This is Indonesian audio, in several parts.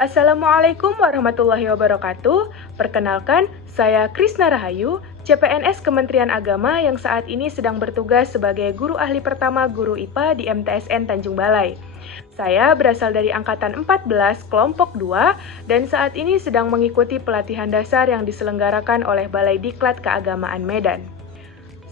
Assalamualaikum warahmatullahi wabarakatuh. Perkenalkan, saya Krisna Rahayu, CPNS Kementerian Agama yang saat ini sedang bertugas sebagai guru ahli pertama guru IPA di MTSN Tanjung Balai. Saya berasal dari Angkatan 14 Kelompok 2 dan saat ini sedang mengikuti pelatihan dasar yang diselenggarakan oleh Balai Diklat Keagamaan Medan.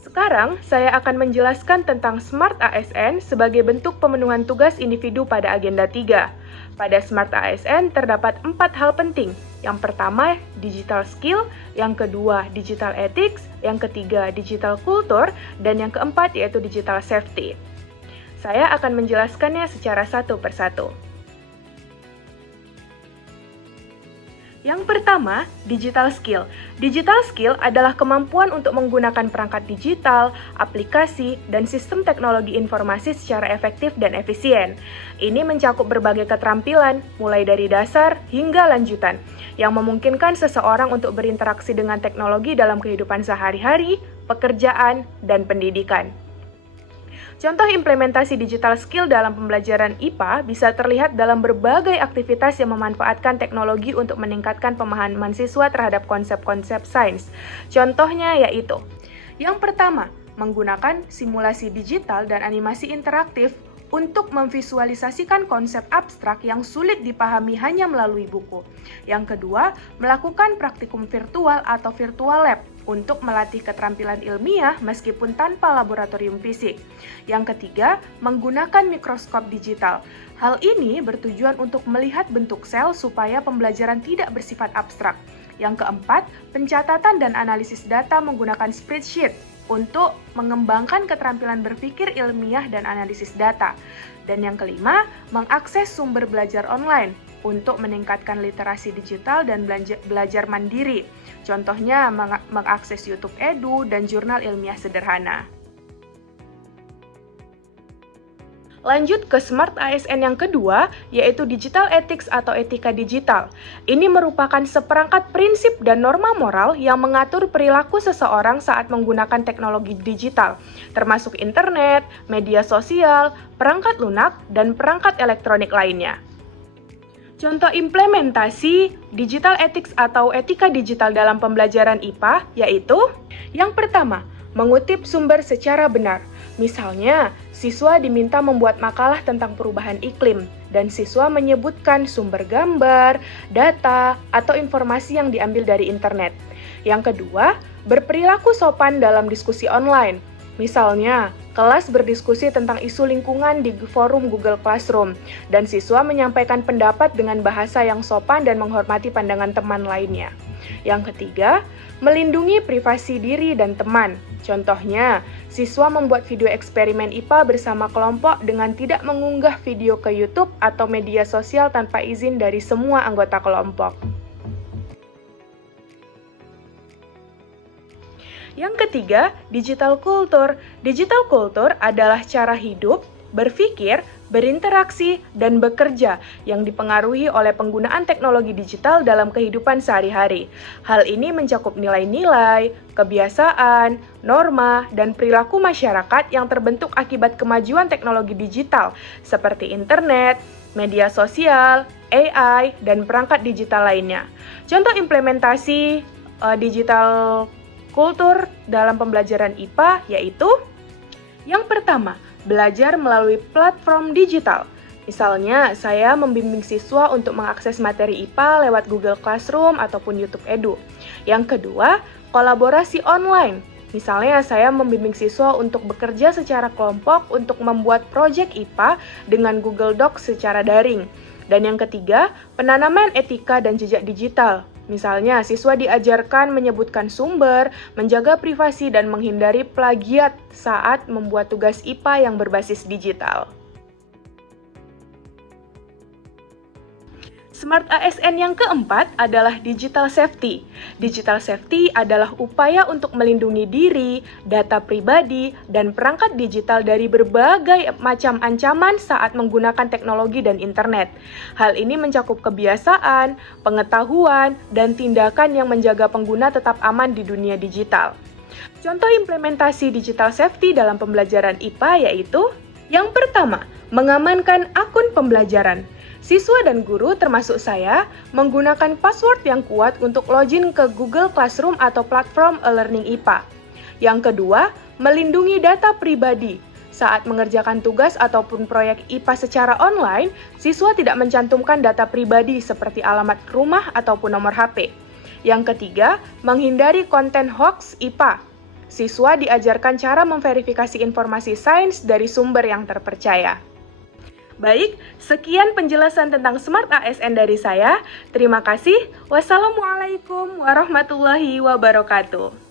Sekarang, saya akan menjelaskan tentang Smart ASN sebagai bentuk pemenuhan tugas individu pada agenda 3. Pada Smart ASN terdapat 4 hal penting. Yang pertama, digital skill, yang kedua, digital ethics, yang ketiga, digital culture, dan yang keempat yaitu digital safety. Saya akan menjelaskannya secara satu persatu. Yang pertama, digital skill. Digital skill adalah kemampuan untuk menggunakan perangkat digital, aplikasi, dan sistem teknologi informasi secara efektif dan efisien. Ini mencakup berbagai keterampilan, mulai dari dasar hingga lanjutan, yang memungkinkan seseorang untuk berinteraksi dengan teknologi dalam kehidupan sehari-hari, pekerjaan, dan pendidikan. Contoh implementasi digital skill dalam pembelajaran IPA bisa terlihat dalam berbagai aktivitas yang memanfaatkan teknologi untuk meningkatkan pemahaman siswa terhadap konsep-konsep sains. Contohnya yaitu, yang pertama, menggunakan simulasi digital dan animasi interaktif untuk memvisualisasikan konsep abstrak yang sulit dipahami hanya melalui buku. Yang kedua, melakukan praktikum virtual atau virtual lab untuk melatih keterampilan ilmiah meskipun tanpa laboratorium fisik. Yang ketiga, menggunakan mikroskop digital. Hal ini bertujuan untuk melihat bentuk sel supaya pembelajaran tidak bersifat abstrak. Yang keempat, pencatatan dan analisis data menggunakan spreadsheet untuk mengembangkan keterampilan berpikir ilmiah dan analisis data. Dan yang kelima, mengakses sumber belajar online untuk meningkatkan literasi digital dan belajar mandiri. Contohnya, mengakses YouTube Edu dan jurnal ilmiah sederhana. Lanjut ke Smart ASN yang kedua, yaitu Digital Ethics atau etika digital. Ini merupakan seperangkat prinsip dan norma moral yang mengatur perilaku seseorang saat menggunakan teknologi digital, termasuk internet, media sosial, perangkat lunak, dan perangkat elektronik lainnya. Contoh implementasi Digital Ethics atau etika digital dalam pembelajaran IPA yaitu, yang pertama, mengutip sumber secara benar. Misalnya, siswa diminta membuat makalah tentang perubahan iklim, dan siswa menyebutkan sumber gambar, data, atau informasi yang diambil dari internet. Yang kedua, berperilaku sopan dalam diskusi online. Misalnya, kelas berdiskusi tentang isu lingkungan di forum Google Classroom, dan siswa menyampaikan pendapat dengan bahasa yang sopan dan menghormati pandangan teman lainnya. Yang ketiga, melindungi privasi diri dan teman. Contohnya, siswa membuat video eksperimen IPA bersama kelompok dengan tidak mengunggah video ke YouTube atau media sosial tanpa izin dari semua anggota kelompok. Yang ketiga, digital culture. Digital culture adalah cara hidup, berpikir, berinteraksi, dan bekerja yang dipengaruhi oleh penggunaan teknologi digital dalam kehidupan sehari-hari. Hal ini mencakup nilai-nilai, kebiasaan, norma, dan perilaku masyarakat yang terbentuk akibat kemajuan teknologi digital seperti internet, media sosial, AI, dan perangkat digital lainnya. Contoh implementasi digital culture dalam pembelajaran IPA yaitu, yang pertama, belajar melalui platform digital. Misalnya, saya membimbing siswa untuk mengakses materi IPA lewat Google Classroom ataupun YouTube Edu. Yang kedua, kolaborasi online. Misalnya, saya membimbing siswa untuk bekerja secara kelompok untuk membuat proyek IPA dengan Google Docs secara daring. Dan yang ketiga, penanaman etika dan jejak digital. Misalnya, siswa diajarkan menyebutkan sumber, menjaga privasi, dan menghindari plagiat saat membuat tugas IPA yang berbasis digital. Smart ASN yang keempat adalah digital safety. Digital safety adalah upaya untuk melindungi diri, data pribadi, dan perangkat digital dari berbagai macam ancaman saat menggunakan teknologi dan internet. Hal ini mencakup kebiasaan, pengetahuan, dan tindakan yang menjaga pengguna tetap aman di dunia digital. Contoh implementasi digital safety dalam pembelajaran IPA yaitu, yang pertama, mengamankan akun pembelajaran. Siswa dan guru termasuk saya menggunakan password yang kuat untuk login ke Google Classroom atau platform e-learning IPA. Yang kedua, melindungi data pribadi. Saat mengerjakan tugas ataupun proyek IPA secara online, siswa tidak mencantumkan data pribadi seperti alamat rumah ataupun nomor HP. Yang ketiga, menghindari konten hoax IPA. Siswa diajarkan cara memverifikasi informasi sains dari sumber yang terpercaya. Baik, sekian penjelasan tentang Smart ASN dari saya. Terima kasih. Wassalamualaikum warahmatullahi wabarakatuh.